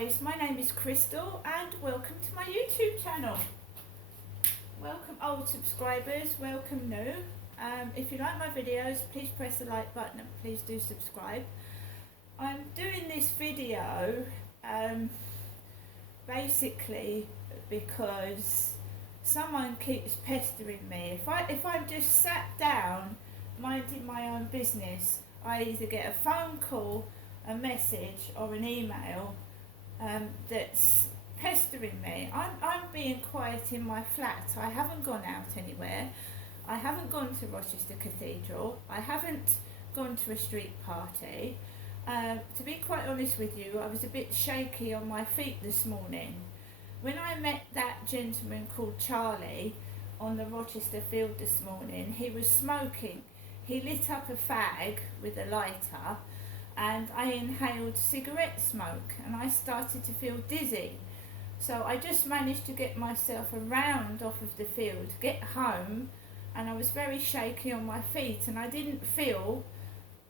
guys, my name is Crystal and welcome to my YouTube channel. Welcome old subscribers, welcome new. If you like my videos, please press the like button and please do subscribe. I'm doing this video basically because someone keeps pestering me. If I'm just sat down minding my own business, I either get a phone call, a message or an email that's pestering me. I'm being quiet in my flat. I haven't gone out anywhere. I haven't gone to Rochester Cathedral. I haven't gone to a street party. To be quite honest with you, I was a bit shaky on my feet this morning. When I met that gentleman called Charlie on the Rochester field this morning, he was smoking. He lit up a fag with a lighter and I inhaled cigarette smoke and I started to feel dizzy. So I just managed to get myself around off of the field, get home, and I was very shaky on my feet and I didn't feel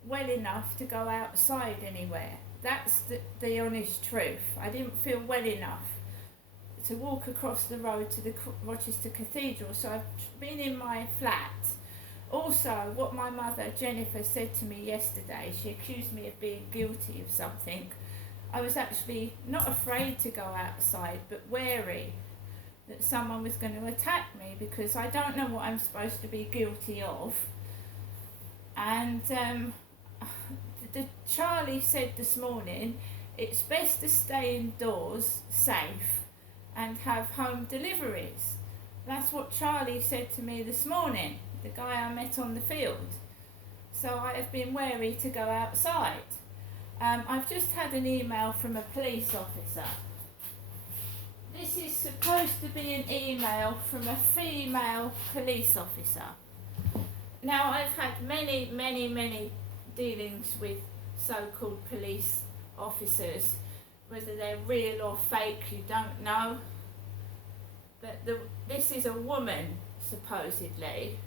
well enough to go outside anywhere. That's the honest truth. I didn't feel well enough to walk across the road to the Rochester Cathedral, so I've been in my flat. Also, what my mother Jennifer said to me yesterday, she accused me of being guilty of something. I was actually not afraid to go outside, but wary that someone was going to attack me because I don't know what I'm supposed to be guilty of. And Charlie said this morning, it's best to stay indoors safe and have home deliveries. That's what Charlie said to me this morning, the guy I met on the field. So I have been wary to go outside. I've just had an email from a police officer. This is supposed to be an email from a female police officer. Now, I've had many dealings with so-called police officers. Whether they're real or fake, you don't know. But this is a woman, supposedly.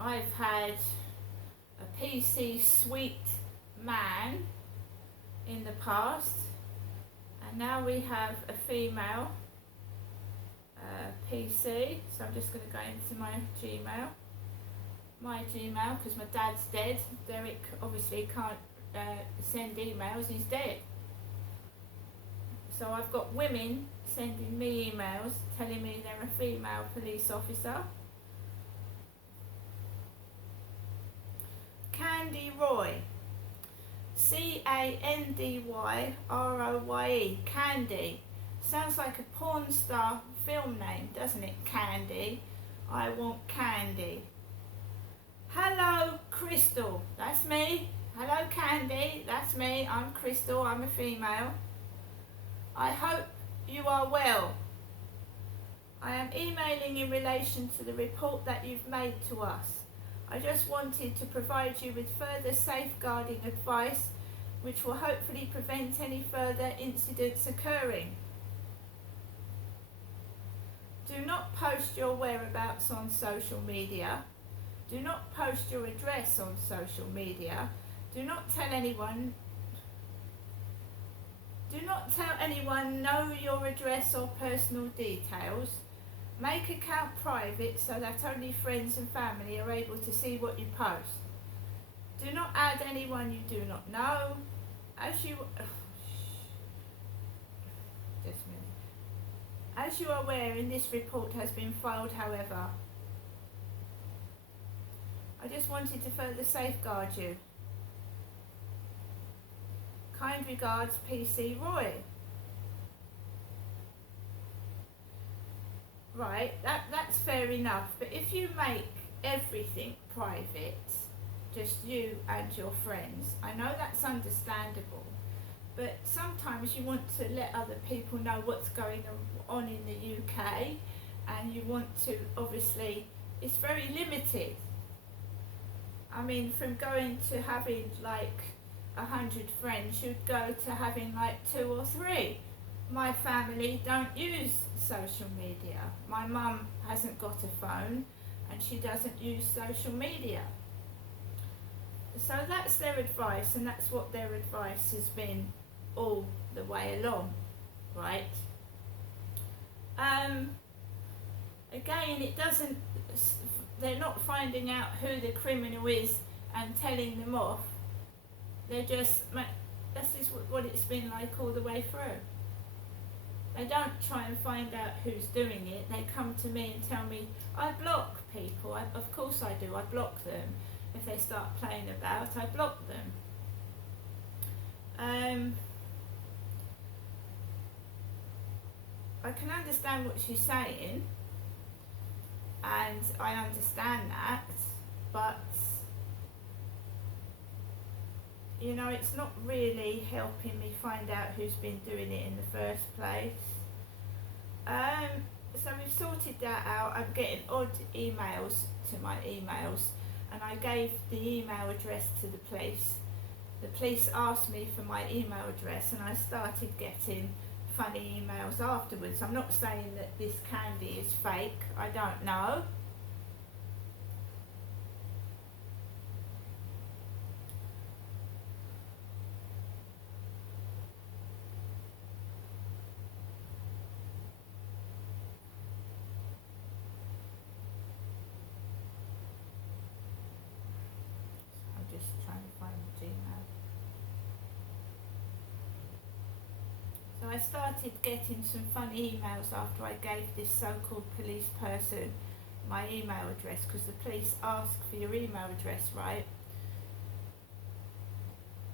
I've had a PC sweet man in the past, and now we have a female PC. So I'm just going to go into my Gmail, because my dad's dead. Derek obviously can't send emails, he's dead. So I've got women sending me emails telling me they're a female police officer. Candy Roy, Candyroye, Candy. Sounds like a porn star film name, doesn't it? Candy. I want candy. Hello, Crystal. That's me. Hello, Candy. That's me. I'm Crystal. I'm a female. I hope you are well. I am emailing in relation to the report that you've made to us. I just wanted to provide you with further safeguarding advice which will hopefully prevent any further incidents occurring. Do not post your whereabouts on social media. Do not post your address on social media. Do not tell anyone know your address or personal details. Make account private so that only friends and family are able to see what you post. Do not add anyone you do not know. As you are aware, this report has been filed, however. I just wanted to further safeguard you. Kind regards, PC Roy. Right, that's fair enough, but if you make everything private, just you and your friends, I know that's understandable, but sometimes you want to let other people know what's going on in the UK, and you want to, obviously, it's very limited. I mean, from going to having like 100 friends, you'd go to having like 2 or 3. My family don't use social media. My mum hasn't got a phone and she doesn't use social media. So that's their advice, and that's what their advice has been all the way along, right? Again, it doesn't, they're not finding out who the criminal is and telling them off. They're just, this is what it's been like all the way through. They don't try and find out who's doing it. They come to me and tell me, I block people. Of course I do. I block them. If they start playing about, I block them. I can understand what she's saying, and I understand that, but you know, it's not really helping me find out who's been doing it in the first place. So we've sorted that out. I'm getting odd emails to my emails, and I gave the email address to the police. The police asked me for my email address, and I started getting funny emails afterwards. I'm not saying that this candy is fake, I don't know. I'm just trying to find the Gmail. So I started getting some funny emails after I gave this so-called police person my email address, because the police ask for your email address, right?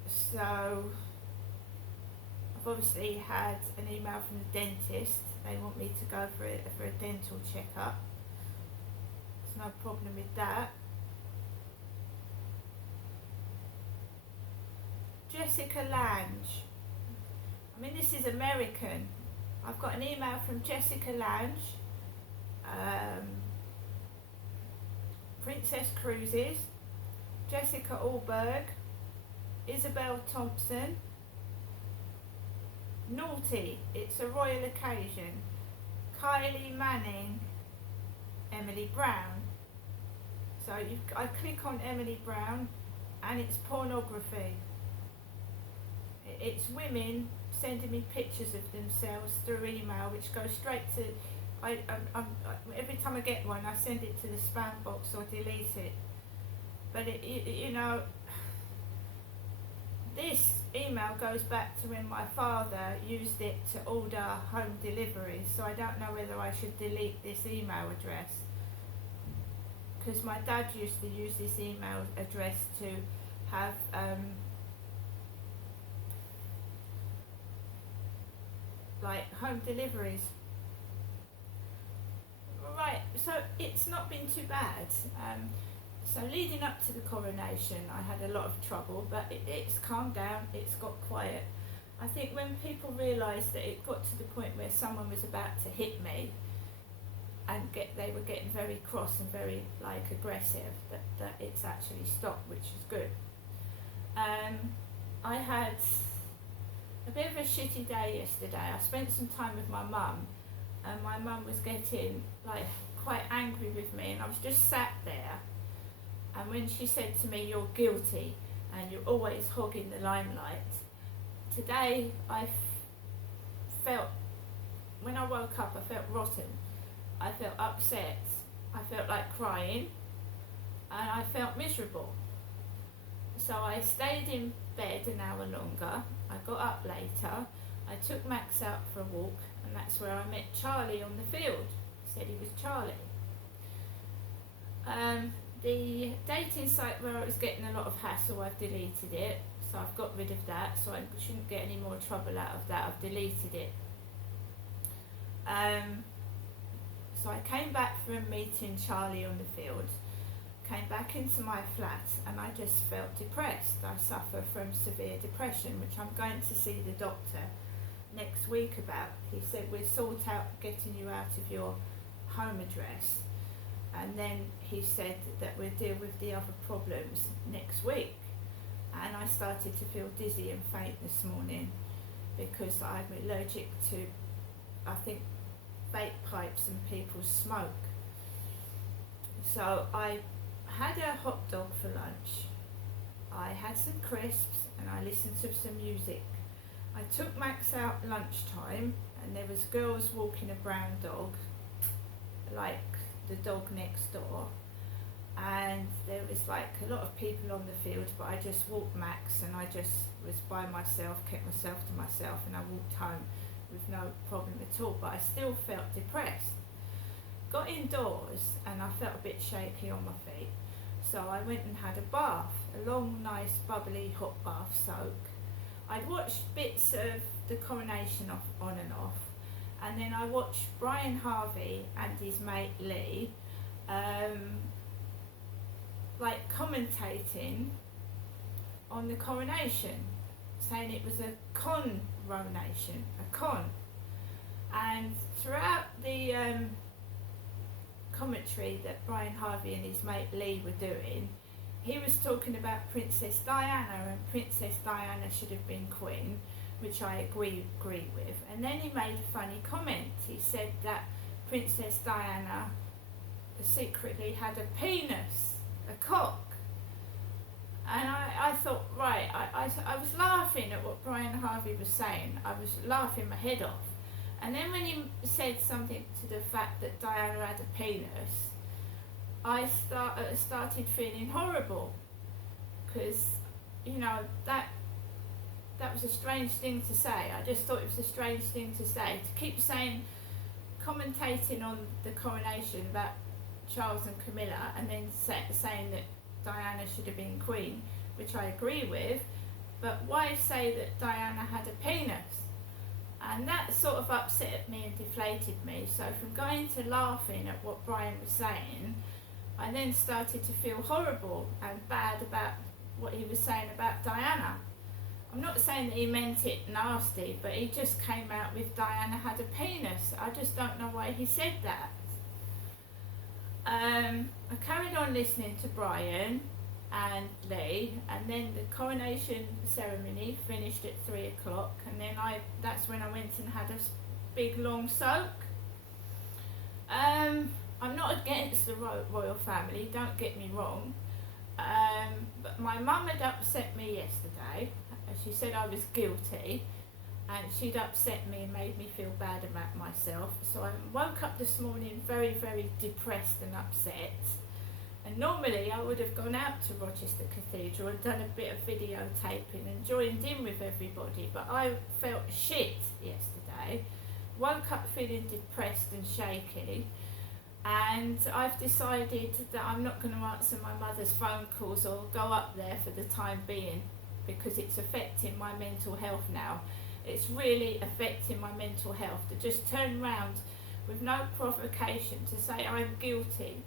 So I've obviously had an email from the dentist. They want me to go for a dental checkup. There's no problem with that. Jessica Lange. I mean, this is American. I've got an email from Jessica Lange, Princess Cruises, Jessica Allberg, Isabel Thompson, Naughty, It's a Royal Occasion, Kylie Manning, Emily Brown. So I click on Emily Brown and it's pornography. It's women sending me pictures of themselves through email, which goes straight to, every time I get one, I send it to the spam box or delete it. But you know, this email goes back to when my father used it to order home deliveries, so I don't know whether I should delete this email address, because my dad used to use this email address to have like home deliveries. Right, so it's not been too bad. So leading up to the coronation, I had a lot of trouble, but it's calmed down, it's got quiet. I think when people realised that it got to the point where someone was about to hit me, and they were getting very cross and very like aggressive, that it's actually stopped, which is good. I had a bit of a shitty day yesterday. I spent some time with my mum, and my mum was getting like quite angry with me, and I was just sat there, and when she said to me, "You're guilty and you're always hogging the limelight," today I felt, when I woke up, I felt rotten. I felt upset, I felt like crying, and I felt miserable. So I stayed in bed an hour longer. I got up later, I took Max out for a walk, and that's where I met Charlie on the field. He said he was Charlie. The dating site where I was getting a lot of hassle, I've deleted it, so I've got rid of that, so I shouldn't get any more trouble out of that. I've deleted it. So I came back from meeting Charlie on the field, came back into my flat, and I just felt depressed. I suffer from severe depression, which I'm going to see the doctor next week about. He said we'll sort out getting you out of your home address, and then he said that we'll deal with the other problems next week. And I started to feel dizzy and faint this morning because I'm allergic to, I think, vape pipes and people's smoke. So I had a hot dog for lunch, I had some crisps, and I listened to some music. I took Max out lunchtime, and there was girls walking a brown dog, like the dog next door, and there was like a lot of people on the field, but I just walked Max, and I just was by myself, kept myself to myself, and I walked home with no problem at all, but I still felt depressed. Got indoors and I felt a bit shaky on my feet, so I went and had a bath, a long, nice, bubbly hot bath soak. I'd watched bits of the coronation on and off, and then I watched Brian Harvey and his mate Lee like commentating on the coronation, saying it was a coronation, a con. And throughout the commentary that Brian Harvey and his mate Lee were doing, he was talking about Princess Diana, and Princess Diana should have been queen, which I agree with. And then he made a funny comment. He said that Princess Diana secretly had a penis, a cock. And I thought, right, I was laughing at what Brian Harvey was saying. I was laughing my head off. And then when he said something to the fact that Diana had a penis, I started feeling horrible, because, you know, that was a strange thing to say. I just thought it was a strange thing to say. To keep saying, commentating on the coronation about Charles and Camilla, and then saying that Diana should have been queen, which I agree with, but why say that Diana had a penis? And that sort of upset me and deflated me. So from going to laughing at what Brian was saying, I then started to feel horrible and bad about what he was saying about Diana. I'm not saying that he meant it nasty, but he just came out with Diana had a penis. I just don't know why he said that. I carried on listening to Brian and Lee, and then the coronation ceremony finished at 3 o'clock, and then that's when I went and had a big long soak. I'm not against the royal family, don't get me wrong, but my mum had upset me yesterday. She said I was guilty, and she'd upset me and made me feel bad about myself. So I woke up this morning very, very depressed and upset. And normally I would have gone out to Rochester Cathedral and done a bit of videotaping and joined in with everybody, but I felt shit yesterday. Woke up feeling depressed and shaky, and I've decided that I'm not going to answer my mother's phone calls or go up there for the time being, because it's affecting my mental health now. It's really affecting my mental health to just turn round with no provocation to say I'm guilty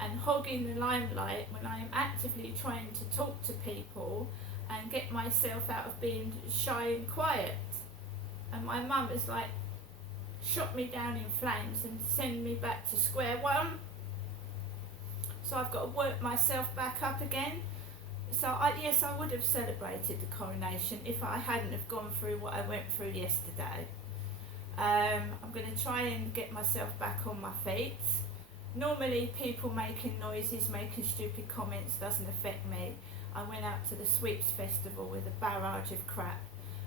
and hogging the limelight when I am actively trying to talk to people and get myself out of being shy and quiet. And my mum has like shot me down in flames and send me back to square one. So I've got to work myself back up again. So yes, I would have celebrated the coronation if I hadn't have gone through what I went through yesterday. I'm going to try and get myself back on my feet. Normally people making noises, making stupid comments doesn't affect me. I went out to the Sweeps Festival with a barrage of crap,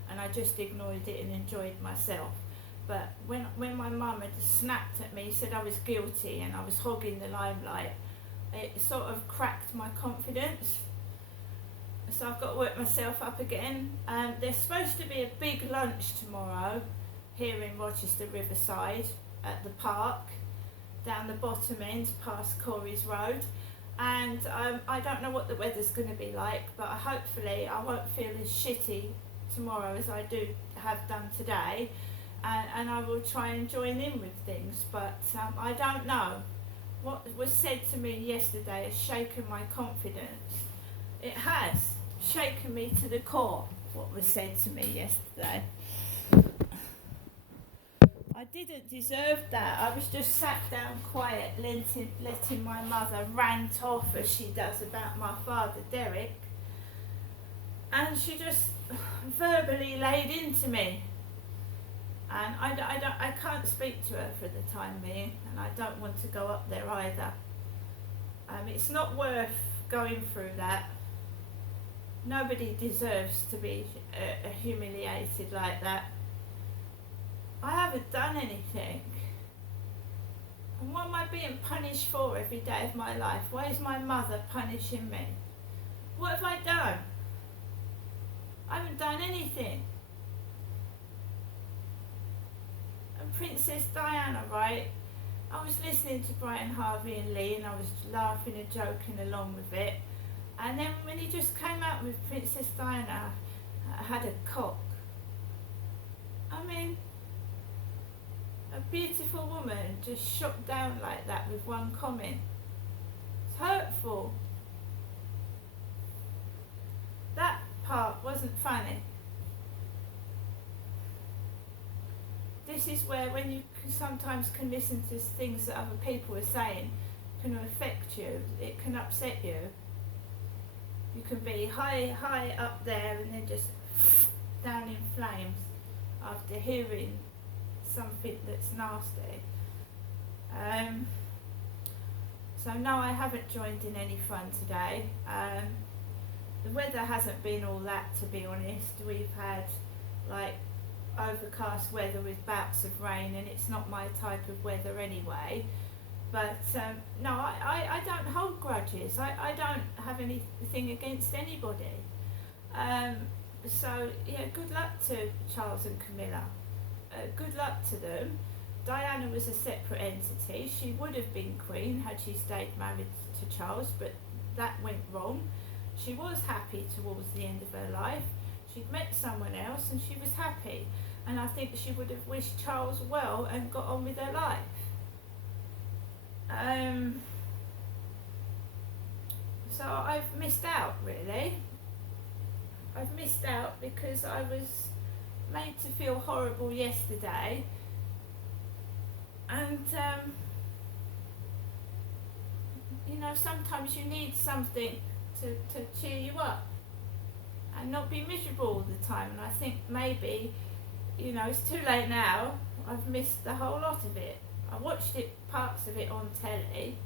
and I just ignored it and enjoyed myself. But when my mum had snapped at me, said I was guilty and I was hogging the limelight, it sort of cracked my confidence. So I've got to work myself up again. There's supposed to be a big lunch tomorrow here in Rochester Riverside at the park, down the bottom end past Corey's Road, and I don't know what the weather's going to be like, but hopefully I won't feel as shitty tomorrow as I have done today, and I will try and join in with things, but I don't know. What was said to me yesterday has shaken my confidence. It has shaken me to the core, what was said to me yesterday. I didn't deserve that. I was just sat down quiet, letting my mother rant off as she does about my father Derek, and she just verbally laid into me, and I can't speak to her for the time being, and I don't want to go up there either. It's not worth going through that. Nobody deserves to be humiliated like that. I haven't done anything. And what am I being punished for every day of my life? Why is my mother punishing me? What have I done? I haven't done anything. And Princess Diana, right? I was listening to Brian Harvey and Lee and I was laughing and joking along with it. And then when he just came out with Princess Diana had a cock. I mean, a beautiful woman just shot down like that with one comment. It's hurtful. That part wasn't funny. This is where when you sometimes can listen to things that other people are saying, can affect you, it can upset you. You can be high up there and then just down in flames after hearing something that's nasty. So no, I haven't joined in any fun today. The weather hasn't been all that, to be honest. We've had like overcast weather with bouts of rain and it's not my type of weather anyway. But no, I don't hold grudges. I don't have anything against anybody. So yeah, good luck to Charles and Camilla. Good luck to them. Diana was a separate entity. She would have been queen had she stayed married to Charles, but that went wrong. She was happy towards the end of her life. She'd met someone else and she was happy. And I think she would have wished Charles well and got on with her life. So I've missed out, really. I've missed out because I was made to feel horrible yesterday. And, you know, sometimes you need something to cheer you up and not be miserable all the time. And I think maybe, you know, it's too late now. I've missed the whole lot of it. I watched parts of it on telly,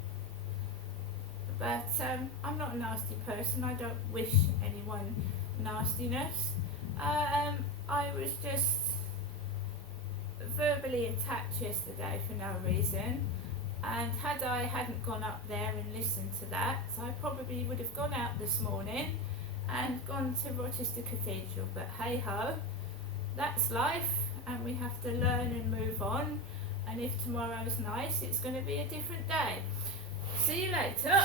but I'm not a nasty person. I don't wish anyone nastiness. I was just verbally attacked yesterday for no reason, and had I hadn't gone up there and listened to that, I probably would have gone out this morning and gone to Rochester Cathedral. But hey ho, that's life, and we have to learn and move on. And if tomorrow's nice, it's going to be a different day. See you later.